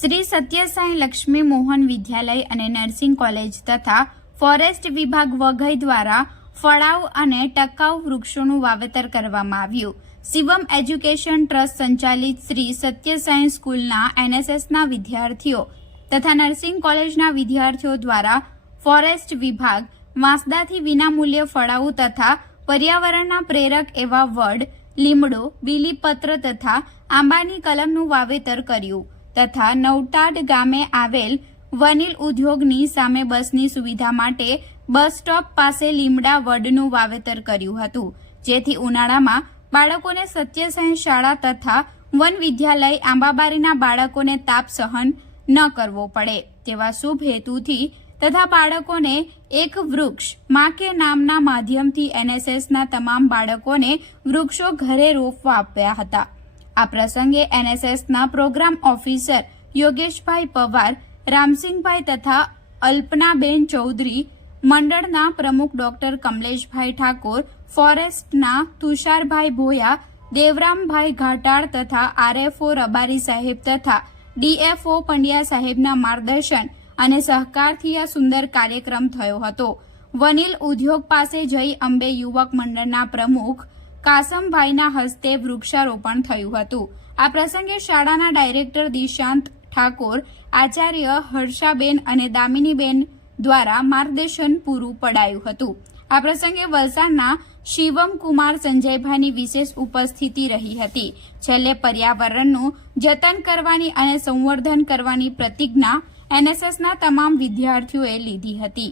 શ્રી સત્યસાઈ લક્ષ્મી મોહન વિદ્યાલય અને nursing college તથા forest વિભાગ વઘઈ દ્વારા ફળાઉ અને ટકાઉ વૃક્ષોનું વાવેતર કરવામાં આવ્યું। શિવમ એજ્યુકેશન ટ્રસ્ટ સંચાલિત શ્રી સત્યસાઈ સ્કૂલના એનએસએસના વિદ્યાર્થીઓ તથા નર્સિંગ કોલેજના વિદ્યાર્થીઓ દ્વારા ફોરેસ્ટ વિભાગ વાંસદાથી વિનામૂલ્યે ફળાઉ તથા પર્યાવરણના પ્રેરક એવા વડ, લીમડો, બીલીપત્ર તથા આંબાની કલમનું વાવેતર કર્યું તથા નવટાડ ગામે આવેલ વનિલ ઉદ્યોગની સામે બસની સુવિધા માટે બસ સ્ટોપ પાસે લીમડા વડનું વાવેતર કર્યું હતું, જેથી ઉનાળામાં બાળકોને સત્યસાઈ શાળા તથા વન વિદ્યાલય આંબાબારીના બાળકોને તાપ સહન ન કરવો પડે તેવા શુભ હેતુથી તથા બાળકોને એક વૃક્ષ માં કે નામના માધ્યમથી એનએસએસના તમામ બાળકોને વૃક્ષો ઘરે રોપવા આપ્યા હતા। આ પ્રસંગે એનએસએસના પ્રોગ્રામ ઓફિસર યોગેશભાઈ પવાર, રામસિંહભાઈ તથા અલ્પનાબેન ચૌધરી, મંડળના પ્રમુખ ડોક્ટર કમલેશભાઈ ઠાકોર, ફોરેસ્ટના તુષારભાઈ ભોયા, દેવરામભાઈ ઘાટાળ તથા આરએફઓ રબારી સાહેબ તથા ડીએફઓ પંડ્યા સાહેબના માર્ગદર્શન અને સહકારથી આ સુંદર કાર્યક્રમ થયો હતો। વનિલ ઉદ્યોગ પાસે જઈ અંબે યુવક મંડળના પ્રમુખ કાસમભાઈના હસ્તે વૃક્ષારોપણ થયું હતું। આ પ્રસંગે શાળાના ડાયરેક્ટર દિશાંત ઠાકોર, આચાર્ય હર્ષાબેન અને દામિનીબેન દ્વારા માર્ગદર્શન પૂરું પડાયું હતું। આ પ્રસંગે વલસાડના શિવમ કુમાર સંજયભાઈની વિશેષ ઉપસ્થિતિ રહી હતી। છેલ્લે પર્યાવરણનું જતન કરવાની અને સંવર્ધન કરવાની પ્રતિજ્ઞા એનએસએસના તમામ વિદ્યાર્થીઓએ લીધી હતી।